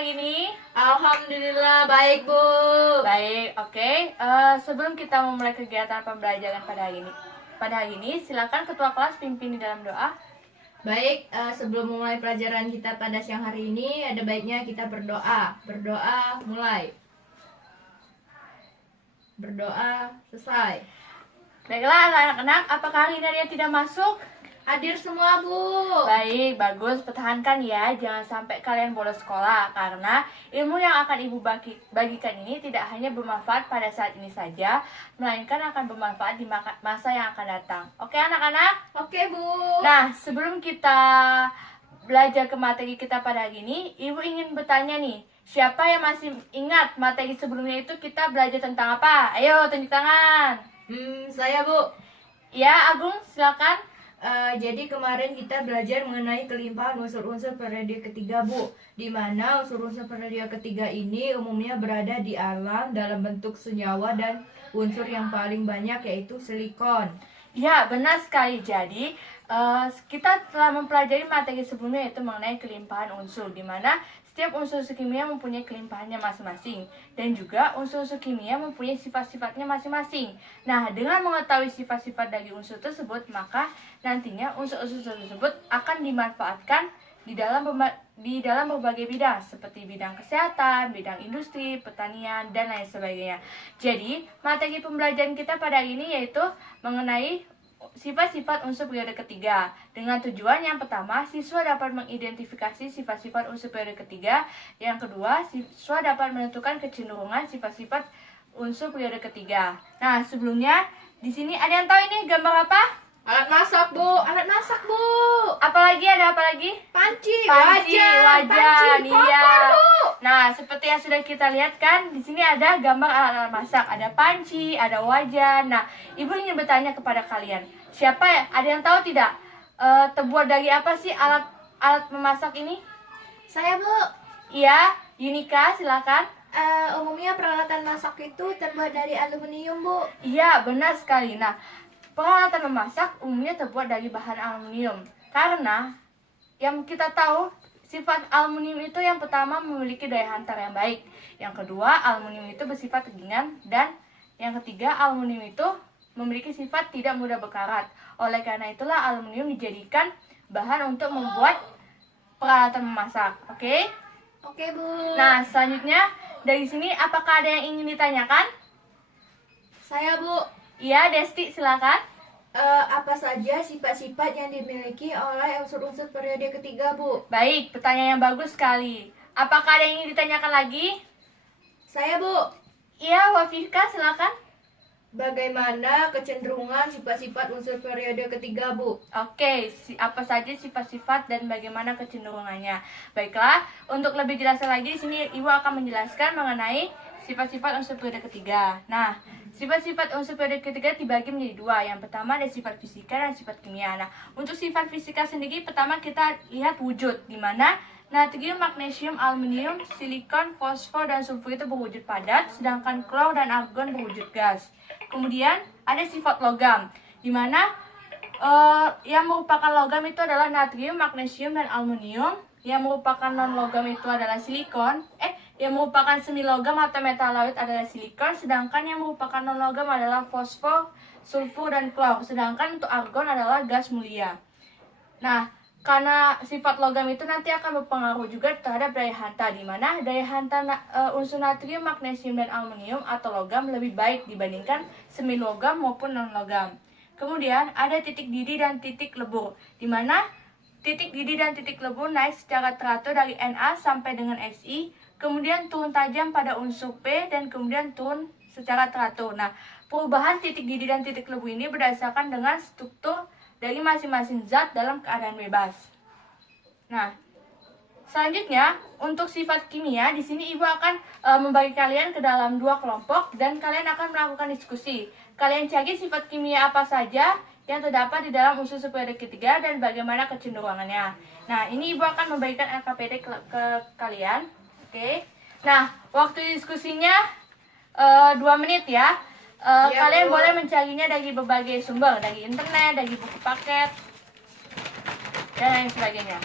hari ini? Alhamdulillah baik, Bu. Baik, oke. Sebelum kita memulai kegiatan pembelajaran pada hari ini, silakan ketua kelas pimpin di dalam doa. Baik, sebelum memulai pelajaran kita pada siang hari ini, ada baiknya kita berdoa. Berdoa mulai. Berdoa selesai. Baiklah anak-anak, apakah hari ini ada yang tidak masuk? Hadir semua, Bu. Baik, bagus. Pertahankan ya, jangan sampai kalian bolos sekolah. Karena ilmu yang akan ibu bagikan ini tidak hanya bermanfaat pada saat ini saja, melainkan akan bermanfaat di masa yang akan datang. Oke anak-anak? Oke, Bu. Nah, sebelum kita belajar ke materi kita pada hari ini, ibu ingin bertanya nih, siapa yang masih ingat materi sebelumnya itu kita belajar tentang apa? Ayo, tunjuk tangan. Saya, Bu. Ya, Agung, silakan. Jadi kemarin kita belajar mengenai kelimpahan unsur-unsur periode ketiga, Bu. Di mana unsur-unsur periode ketiga ini umumnya berada di alam dalam bentuk senyawa dan unsur yang paling banyak yaitu silikon. Ya, benar sekali. Jadi, kita telah mempelajari materi sebelumnya yaitu mengenai kelimpahan unsur, di mana setiap unsur kimia mempunyai kelimpahannya masing-masing, dan juga unsur-unsur kimia mempunyai sifat-sifatnya masing-masing. Nah, dengan mengetahui sifat-sifat dari unsur tersebut, maka nantinya unsur-unsur tersebut akan dimanfaatkan di dalam berbagai bidang, seperti bidang kesehatan, bidang industri, pertanian, dan lain sebagainya. Jadi, materi pembelajaran kita pada hari ini yaitu mengenai sifat-sifat unsur periode ketiga. Dengan tujuan yang pertama, siswa dapat mengidentifikasi sifat-sifat unsur periode ketiga. Yang kedua, siswa dapat menentukan kecenderungan sifat-sifat unsur periode ketiga. Nah, sebelumnya di sini ada yang tahu ini gambar apa? Alat masak, Bu. Alat masak, Bu. Apalagi ada apa lagi? Panci, wajan, panci, iya. kompor, Bu. Nah, seperti yang sudah kita lihat kan, di sini ada gambar alat-alat masak, ada panci, ada wajan. Nah, ibu ingin bertanya kepada kalian, siapa ya? Ada yang tahu tidak? Terbuat dari apa sih alat memasak ini? Saya, Bu. Iya, Yunika, silakan. Umumnya peralatan masak itu terbuat dari aluminium, Bu. Iya, benar sekali. Nah, peralatan memasak umumnya terbuat dari bahan aluminium. Karena yang kita tahu, sifat aluminium itu yang pertama memiliki daya hantar yang baik. Yang kedua, aluminium itu bersifat ringan. Dan yang ketiga, aluminium itu memiliki sifat tidak mudah berkarat. Oleh karena itulah aluminium dijadikan bahan untuk membuat peralatan memasak. Oke? Oke, Bu. Nah, selanjutnya dari sini apakah ada yang ingin ditanyakan? Saya, Bu. Iya, Desti, silakan. Apa saja sifat-sifat yang dimiliki oleh unsur-unsur periode ketiga, Bu? Baik, pertanyaan yang bagus sekali. Apakah ada yang ingin ditanyakan lagi? Saya, Bu. Iya, Wafika, silakan. Bagaimana kecenderungan sifat-sifat unsur periode ketiga, Bu? Oke, apa saja sifat-sifat dan bagaimana kecenderungannya? Baiklah, untuk lebih jelas lagi, di sini Ibu akan menjelaskan mengenai sifat-sifat unsur periode ketiga. Nah, sifat-sifat unsur periode ketiga dibagi menjadi dua. Yang pertama ada sifat fisika dan sifat kimia. Nah, untuk sifat fisika sendiri, pertama kita lihat wujud, di mana natrium, magnesium, aluminium, silikon, fosfor, dan sulfur itu berwujud padat, sedangkan klor dan argon berwujud gas. Kemudian ada sifat logam, di mana yang merupakan logam itu adalah natrium, magnesium, dan aluminium. Yang merupakan non-logam itu adalah silikon. Yang merupakan semi logam atau metaloid adalah silikon, sedangkan yang merupakan non-logam adalah fosfor, sulfur, dan klor. Sedangkan untuk argon adalah gas mulia. Nah, karena sifat logam itu nanti akan berpengaruh juga terhadap daya hantar, di mana daya hantar unsur natrium, magnesium, dan aluminium atau logam lebih baik dibandingkan semi logam maupun non-logam. Kemudian ada titik didih dan titik lebur, di mana titik didih dan titik lebur naik secara teratur dari Na sampai dengan Si, kemudian turun tajam pada unsur P, dan kemudian turun secara teratur. Nah, perubahan titik didih dan titik lebur ini berdasarkan dengan struktur dari masing-masing zat dalam keadaan bebas. Nah, selanjutnya untuk sifat kimia, di sini Ibu akan membagi kalian ke dalam dua kelompok dan kalian akan melakukan diskusi. Kalian cari sifat kimia apa saja yang terdapat di dalam unsur periode ketiga dan bagaimana kecenderungannya. Nah, ini Ibu akan membagikan LKPD ke kalian. Oke. Nah, waktu diskusinya 2 menit ya. Kalian Bu. boleh mencarinya dari berbagai sumber, dari internet, dari buku paket, dan lain sebagainya.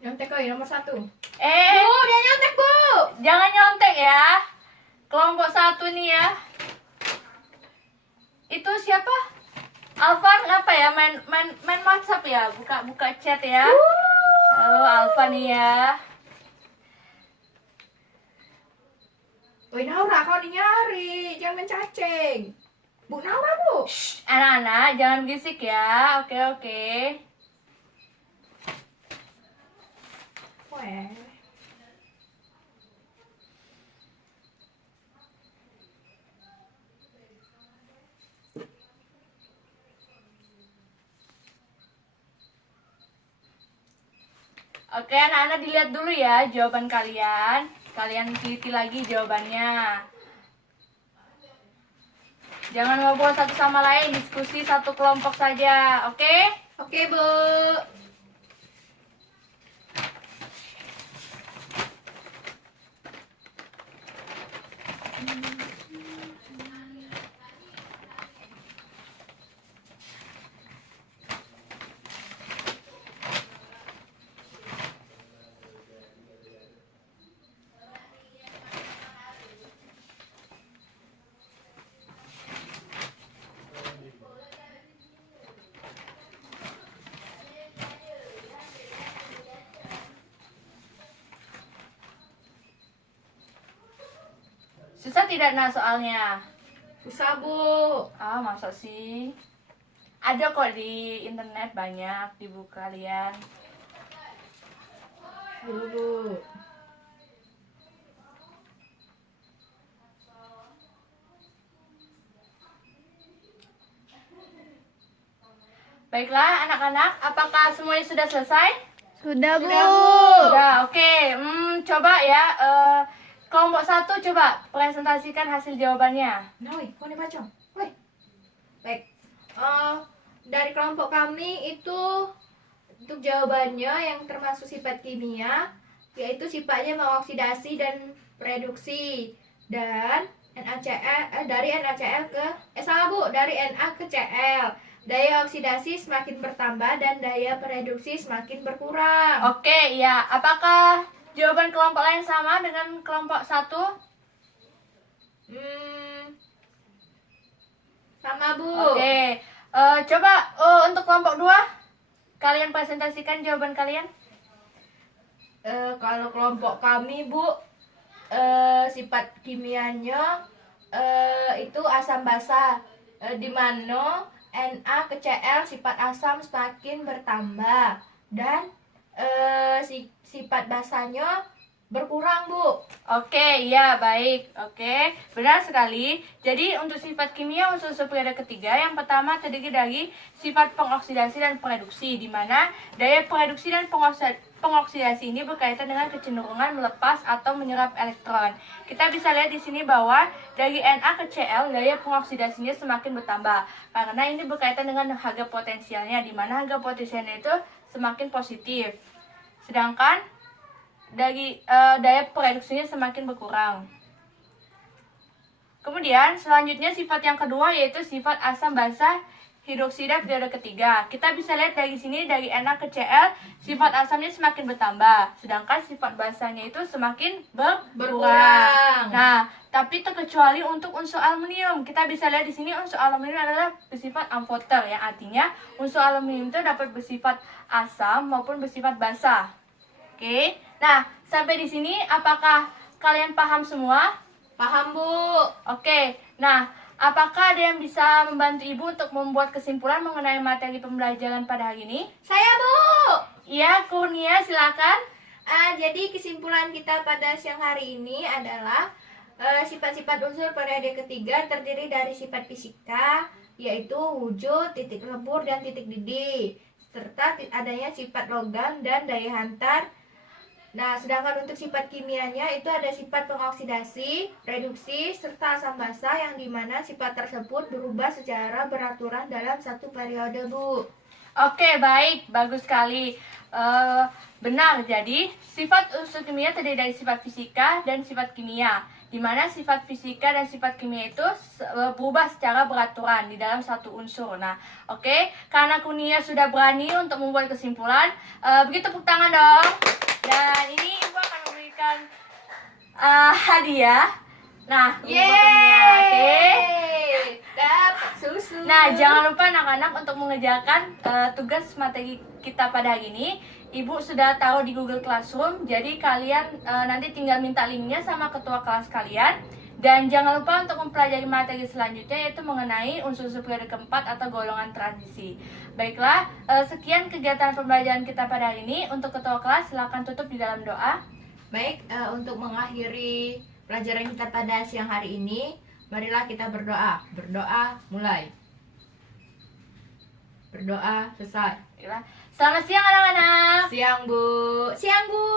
Nyontek koi nomor 1. Eh, Bu, dia nyontek, Bu. jangan nyontek ya. Kelompok 1 nih ya. Itu siapa? Alvan apa ya? Main WhatsApp ya? Buka chat ya. Halo Alvan nih ya. Woi Naura, kau nih nyari, jangan cacing. Bu Naura, Bu. Shh, anak-anak jangan berisik ya. Oke. Weh. Oke, anak-anak dilihat dulu ya jawaban kalian. Kalian teliti lagi jawabannya. Jangan ngobrol satu sama lain, diskusi satu kelompok saja, oke? Oke, Bu. Susah tidak nak soalnya? Susah, Bu. Ah, masa sih? Ada kok di internet banyak di buku kalian. Dulu, Bu. Baiklah anak-anak, apakah semuanya sudah selesai? Sudah, Bu. Sudah, Bu. Sudah, oke. Coba ya, kelompok 1 coba presentasikan hasil jawabannya. Noi, kau nih baca. Woi. Baik. Dari kelompok kami itu untuk jawabannya yang termasuk sifat kimia, yaitu sifatnya mengoksidasi dan reduksi, dan NaCl dari NaCl ke salah Bu, dari Na ke Cl. Daya oksidasi semakin bertambah dan daya pereduksi semakin berkurang. Oke, ya. Apakah jawaban kelompok lain sama dengan kelompok 1? Sama Bu. Oke. Coba untuk kelompok 2 kalian presentasikan jawaban kalian. Kalau kelompok kami Bu, sifat kimianya itu asam basa, di mana Na ke Cl sifat asam semakin bertambah dan sifat basanya berkurang Bu. Oke, iya baik. Oke, benar sekali. Jadi untuk sifat kimia unsur-unsur periode ketiga yang pertama terdiri dari sifat pengoksidasi dan pereduksi, di mana daya pereduksi dan pengoksidasi ini berkaitan dengan kecenderungan melepas atau menyerap elektron. Kita bisa lihat di sini bahwa dari Na ke Cl daya pengoksidasinya semakin bertambah karena ini berkaitan dengan harga potensialnya, di mana harga potensialnya itu semakin positif. Sedangkan dari daya pereduksinya semakin berkurang. Kemudian selanjutnya sifat yang kedua yaitu sifat asam basa hidroksida periode ketiga. Kita bisa lihat dari sini dari Na ke Cl sifat asamnya semakin bertambah, sedangkan sifat basanya itu semakin berkurang. Nah, tapi terkecuali untuk unsur aluminium. Kita bisa lihat di sini unsur aluminium adalah bersifat amfoter, yang artinya unsur aluminium itu dapat bersifat asam maupun bersifat basa. Oke. Nah, sampai di sini apakah kalian paham semua? Paham Bu. Oke. Nah, apakah ada yang bisa membantu Ibu untuk membuat kesimpulan mengenai materi pembelajaran pada hari ini? Saya Bu. Iya, Kurnia, silakan. Jadi kesimpulan kita pada siang hari ini adalah sifat-sifat unsur periode ketiga terdiri dari sifat fisika, yaitu wujud, titik lebur, dan titik didih, serta adanya sifat logam dan daya hantar. Nah, sedangkan untuk sifat kimianya itu ada sifat pengoksidasi, reduksi, serta asam basa yang dimana sifat tersebut berubah secara beraturan dalam satu periode, Bu. Oke, baik. Bagus sekali. Benar, jadi sifat unsur kimia terdiri dari sifat fisika dan sifat kimia. di mana sifat fisika dan sifat kimia itu berubah secara beraturan di dalam satu unsur. Nah, oke, karena Kunia sudah berani untuk membuat kesimpulan, begitu tepuk tangan dong. Dan ini Ibu akan memberikan hadiah. Nah, Ibu buat Kunia, oke. Dapat susu. Nah, jangan lupa anak-anak untuk mengerjakan tugas materi kita pada hari ini. Ibu sudah taruh di Google Classroom, jadi kalian nanti tinggal minta linknya sama ketua kelas kalian. Dan jangan lupa untuk mempelajari materi selanjutnya, yaitu mengenai unsur-unsur periode keempat atau golongan transisi. Baiklah, sekian kegiatan pembelajaran kita pada hari ini. Untuk ketua kelas, silakan tutup di dalam doa. Baik, untuk mengakhiri pelajaran kita pada siang hari ini, marilah kita berdoa. Berdoa mulai. Berdoa selesai. Baiklah. Selamat siang anak-anak. Siang Bu. Siang Bu.